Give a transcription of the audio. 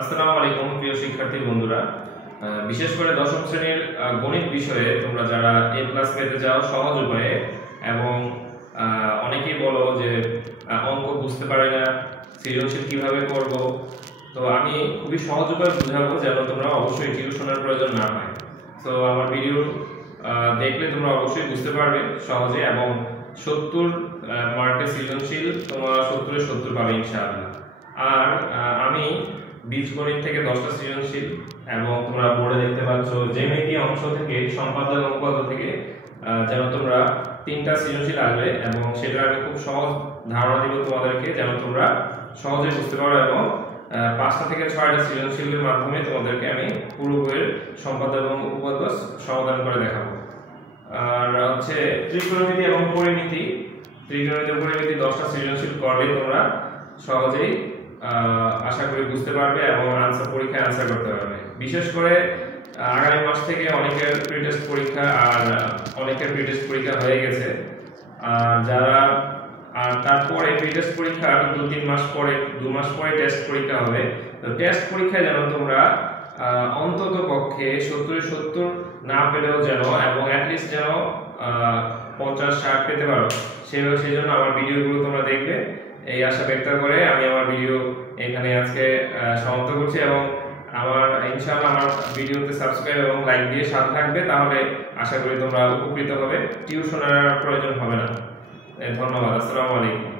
আসসালামু আলাইকুম প্রিয় শিক্ষার্থী বন্ধুরা। বিশেষ করে দশম শ্রেণীর গণিত বিষয়ে তোমরা যারা এ প্লাস পেতে চাও সহজ উপায়ে, এবং অনেকেই বলো যে অঙ্ক বুঝতে পারে না, সৃজনশীল কিভাবে করব, তো আমি খুবই সহজ উপায়ে বুঝাবো যেন তোমরা অবশ্যই টিউশনের প্রয়োজন না হয়। তো আমার ভিডিও দেখলে তোমরা অবশ্যই বুঝতে পারবে সহজে, এবং 70 মার্কের সৃজনশীল তোমরা 70-এ 70 পাবে ইনশাআল্লাহ। আর আমি বীজগণিত থেকে 10টা সৃজনশীল, এবং তোমরা বোর্ডে দেখতে পাচ্ছ জ্যামিতি অংশ থেকে সম্পাদক অনুপাত থেকে যেন তোমরা 3টা সৃজনশীল আসবে, এবং সেটা আমি খুব সহজ ধারণা দিব তোমাদেরকে যেন তোমরা সহজে বুঝতে পারো, এবং 5টা থেকে 6টা সৃজনশীলের মাধ্যমে তোমাদেরকে আমি পুরো বইয়ের সম্পাদক এবং উপপাদ্য সমাধান করে দেখাবো। আর হচ্ছে ত্রিকোণমিতি এবং পরিমিতি, ত্রিকোণমিতি পরিমিতি 10টা সৃজনশীল করলে তোমরা সহজেই আশা করি বুঝতে পারবে এবং পরীক্ষায় আনসার করতে পারবে। বিশেষ করে আগামী মাস থেকে অনেকের প্রিটেস্ট পরীক্ষা, আর অনেকের প্রিটেস্ট পরীক্ষা হয়ে গেছে, আর যারা তারপরে প্রিটেস্ট পরীক্ষার 2-3 মাস পরে 2 মাস পরে টেস্ট পরীক্ষা হবে। তো টেস্ট পরীক্ষায় যেন তোমরা অন্তত পক্ষে 70-70 না পেলেও যেন, এবং অ্যাটলিস্ট যেন 50-60 পেতে পারো, সেই জন্য আমার ভিডিওগুলো তোমরা দেখবে, এই আশা ব্যক্ত করে আমি আমার ভিডিও এখানে আজকে সমাপ্ত করছি। এবং ইনশাআল্লাহ আমার ভিডিওতে সাবস্ক্রাইব এবং লাইক দিয়ে সাথে থাকবে, তাহলে আশা করি তোমরা উপকৃত হবে, টিউশনের প্রয়োজন হবে না। ধন্যবাদ। আসসালামু আলাইকুম।